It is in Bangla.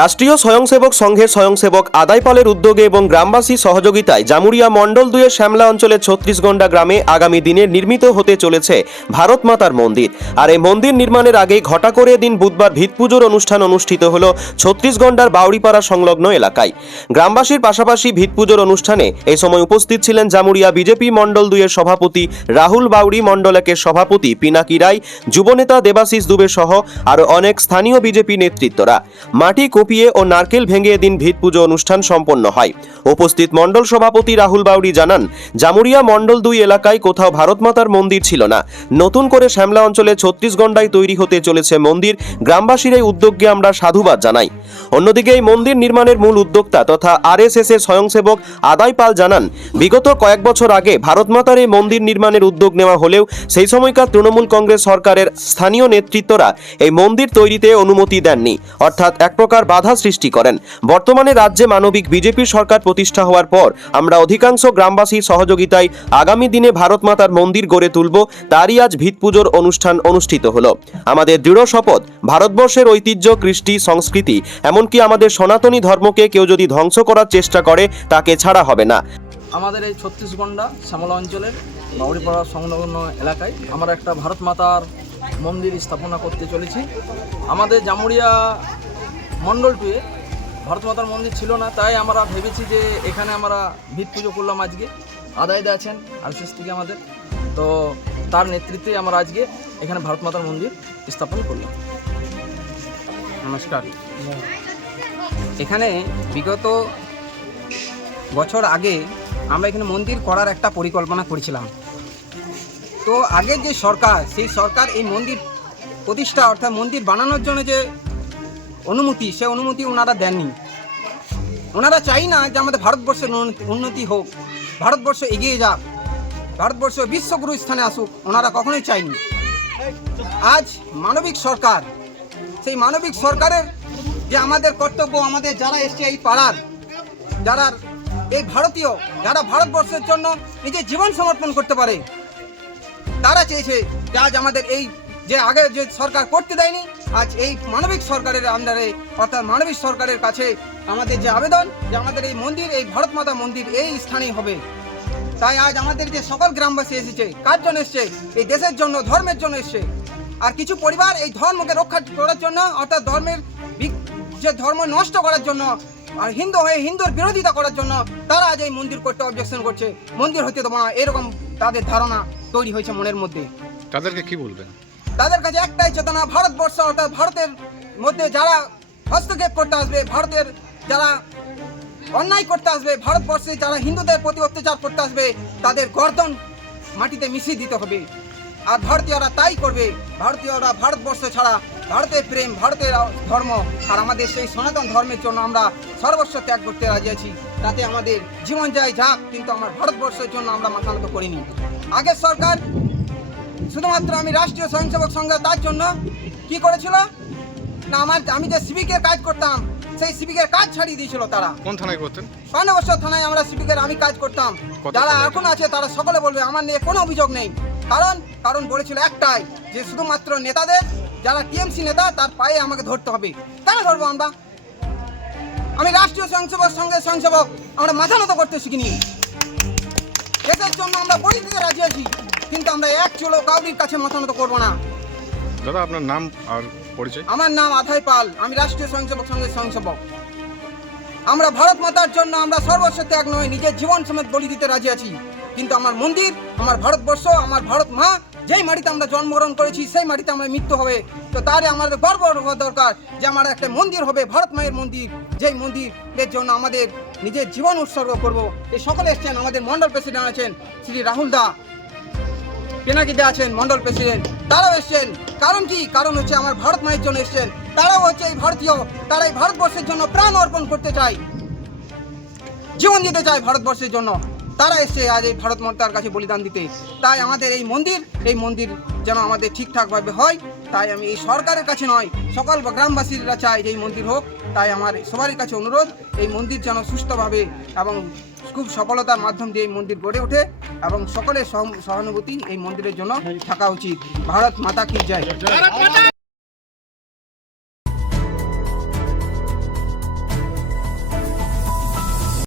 রাষ্ট্রীয় স্বয়ংসেবক সংঘের স্বয়ংসেবক আদায় পালের উদ্যোগে এবং গ্রামবাসী সহযোগিতায় জামুরিয়া মণ্ডল 2-এর শ্যামলা অঞ্চলের 36গন্ডা গ্রামে আগামী দিনে নির্মিত হতে চলেছে ভারত মাতার মন্দির। আর এই মন্দির নির্মাণের আগে ঘটা করে দিন বুধবার ভিতপুজোর অনুষ্ঠান অনুষ্ঠিত হল 36গন্ডার বাউড়িপাড়া সংলগ্ন এলাকায়। গ্রামবাসীর পাশাপাশি ভিতপুজোর অনুষ্ঠানে এই সময় উপস্থিত ছিলেন জামুরিয়া বিজেপি মণ্ডল 2-এর সভাপতি রাহুল বাউড়ি, মণ্ডল 1-এর সভাপতি পিনাকি রায়, যুবনেতা দেবাশিস দুবে সহ আরও অনেক স্থানীয় বিজেপি নেতৃত্বরা। মাটি কপিয়ে ও নারকেল ভেঙে দিন ভিতপুজো অনুষ্ঠান সম্পন্ন হয়। উপস্থিত মণ্ডল সভাপতি রাহুল বাউড়ি জানান, জামুরিয়া মণ্ডল 2 এলাকায় কোথাও ভারত মাতার মন্দির ছিল না। নতুন করে শ্যামলা অঞ্চলে 36গন্ডায় তৈরি হতে চলেছে মন্দির। গ্রামবাসীর এই উদ্যোগকে আমরা সাধুবাদ জানাই। অন্যদিকে এই মন্দির নির্মাণের মূল উদ্যোক্তা তথা RSS এর স্বয়ংসেবক আদায় পাল জানান, বিগত কয়েক বছর আগে ভারত মাতার এই মন্দির নির্মাণের উদ্যোগ নেওয়া হলেও সেই সময়কার তৃণমূল কংগ্রেস সরকারের স্থানীয় নেতৃত্বরা এই মন্দির তৈরিতে অনুমতি দেননি, অর্থাৎ এক প্রকার বাধা সৃষ্টি করেন। বর্তমানে রাজ্যে মানবিক বিজেপি সরকার প্রতিষ্ঠা হওয়ার পর আমরা অধিকাংশ গ্রামবাসীর সহযোগিতায় আগামী দিনে ভারত মাতার মন্দির গড়ে তুলব। তারই আজ ভিতপুজোর অনুষ্ঠান অনুষ্ঠিত হলো। আমাদের দৃঢ় শপথ, ভারতবর্ষের ঐতিহ্য, কৃষ্টি, সংস্কৃতি, এমনকি আমাদের সনাতনী ধর্মকে কেউ যদি ধ্বংস করার চেষ্টা করে তাকে ছাড়া হবে না। আমাদের এই 36গন্ডা শ্যামলা অঞ্চলের বাউড়িপাড়া সংলগ্ন এলাকায় আমরা একটা ভারত মাতার মন্দির স্থাপনা করতে চলেছি। আমাদের জামুরিয়া মণ্ডল 2-এ ভারত মাতার মন্দির ছিল না, তাই আমরা ভেবেছি যে এখানে আমরা ভিত পুজো করলাম। আজকে আদায় আছেন RSS থেকে আমাদের, তো তার নেতৃত্বে আমরা আজকে এখানে ভারত মাতার মন্দির স্থাপন করলাম। নমস্কার। এখানে বিগত বছর আগে আমরা এখানে মন্দির করার একটা পরিকল্পনা করেছিলাম। তো আগের যে সরকার, সেই সরকার এই মন্দির প্রতিষ্ঠা অর্থাৎ মন্দির বানানোর জন্য যে অনুমতি, সে অনুমতি ওনারা দেননি। ওনারা চাই না যে আমাদের ভারতবর্ষের উন্নতি হোক, ভারতবর্ষ এগিয়ে যাক, ভারতবর্ষ বিশ্বগুরু স্থানে আসুক, ওনারা কখনোই চাইনি। আজ মানবিক সরকার, সেই মানবিক সরকারের যে আমাদের কর্তব্য, আমাদের যারা এসছে এই পাড়ার, যারা এই ভারতীয়, যারা ভারতবর্ষের জন্য নিজের জীবন সমর্পণ করতে পারে, তারা চেয়েছে যে আজ আমাদের এই যে আগে যে সরকার করতে দেয়নি, আজ এই মানবিক সরকারের আন্ডারে অর্থাৎ মানবিক সরকারের কাছে আমাদের যে আবেদন যে আমাদের এই মন্দির, এই ভারত মাতা মন্দির এই স্থানেই হবে। তাই আজ আমাদের যে সকল গ্রামবাসী এসেছে, কার জন্য এসছে? এই দেশের জন্য, ধর্মের জন্য এসছে। আর কিছু পরিবার এই ধর্মকে রক্ষা করার জন্য অর্থাৎ ধর্মের যে ধর্ম নষ্ট করার জন্য আর হিন্দু হয়ে হিন্দুর বিরোধিতা করার জন্য তারা আজ এই মন্দির করতে অবজেকশন করছে। মন্দির হতে দেবো না, এরকম তাদের ধারণা তৈরি হয়েছে মনের মধ্যে। তাদেরকে কি বলবেন? তাদের কাছে একটাই চেতনা, ভারতবর্ষ অর্থাৎ ভারতের মধ্যে যারা হস্তক্ষেপ করতে আসবে, ভারতের যারা অন্যায় করতে আসবে, ভারতবর্ষে যারা হিন্দুদের প্রতি অত্যাচার করতে আসবে, তাদের গর্দন মাটিতে মিশিয়ে দিতে হবে। আর ভারতীয়রা তাই করবে। ভারতীয়রা ভারতবর্ষ ছাড়া, ভারতের প্রেম, ভারতের ধর্ম আর আমাদের সেই সনাতন ধর্মের জন্য আমরা সর্বস্ব ত্যাগ করতে রাজি আছি। তাতে আমাদের জীবন যায় যাক, কিন্তু আমার ভারতবর্ষের জন্য আমরা মাথা নত করিনি। আগের সরকার শুধুমাত্র আমি রাষ্ট্রীয় স্বয়ংসেবক সংঘ তার জন্য কি করেছিল না, আমি যে সিভিকের কাজ করতাম, সেই সিভিকের কাজ ছাড়িয়ে দিয়েছিল তারা। কোন থানায় করতেন? 5 থানায় আমরা সিভিকের আমি কাজ করতাম। যারা এখন আছে তারা সকলে বলবে আমার নিয়ে কোনো অভিযোগ নেই। কারণ বলেছিল একটাই, যে শুধুমাত্র নেতাদের, যারা TMC নেতা, তার পায়ে আমাকে ধরতে হবে। কেন ধরবো আমরা? আমি রাষ্ট্রীয় স্বয়ংসেবক সংঘের স্বয়ংসেবক, আমরা মাথা নত করতে শিখিনি। দেশের জন্য আমরা বলি দিতে রাজি আছি, কিন্তু আমরা এক চুলো কাউরির কাছে মাথা নত করবো না। দাদা, আপনার নাম আর পরিচয়? আমার নাম আদায় পাল, আমি রাষ্ট্রীয় স্বয়ংসেবক সংঘের স্বয়ংসেবক। আমরা ভারত মাতার জন্য আমরা সর্বস্ব ত্যাগ নয়, নিজের জীবন সমেত বলি দিতে রাজি আছি। কিন্তু আমার মন্দির, আমার ভারতবর্ষ, আমার ভারত মা, যেই মাটিতে আমরা জন্মগ্রহণ করেছি, সেই মাটিতে আমার মৃত্যু হবে। তো তারে আমাদের গর্ব হওয়া দরকার যে আমার একটা মন্দির হবে, ভারত মায়ের মন্দির, যেই মন্দিরের জন্য আমাদের নিজের জীবন উৎসর্গ করব। এই সকলে এসছেন, আমাদের মণ্ডল প্রেসিডেন্ট আছেন শ্রী রাহুল দা, পিনাকি দা আছেন মণ্ডল প্রেসিডেন্ট, তারাও এসছেন। কারণ কি? কারণ হচ্ছে আমার ভারত মায়ের জন্য এসছেন। তারাও হচ্ছে এই ভারতীয়, তারা এই ভারতবর্ষের জন্য প্রাণ অর্পণ করতে চায়, জীবন দিতে চায় ভারতবর্ষের জন্য। তারা এসছে আজ এই ভারত মাতার কাছে বলিদান দিতে। তাই আমাদের এই মন্দির যেন আমাদের ঠিকঠাকভাবে হয়। তাই আমি এই সরকারের কাছে নয়, সকল গ্রামবাসীরা চাই যে এই মন্দির হোক। তাই আমার সবারই কাছে অনুরোধ, এই মন্দির যেন সুস্থভাবে এবং খুব সফলতার মাধ্যম দিয়ে এই মন্দির গড়ে ওঠে এবং সকলের সহানুভূতি এই মন্দিরের জন্য থাকা উচিত। ভারত মাতা কি জয়।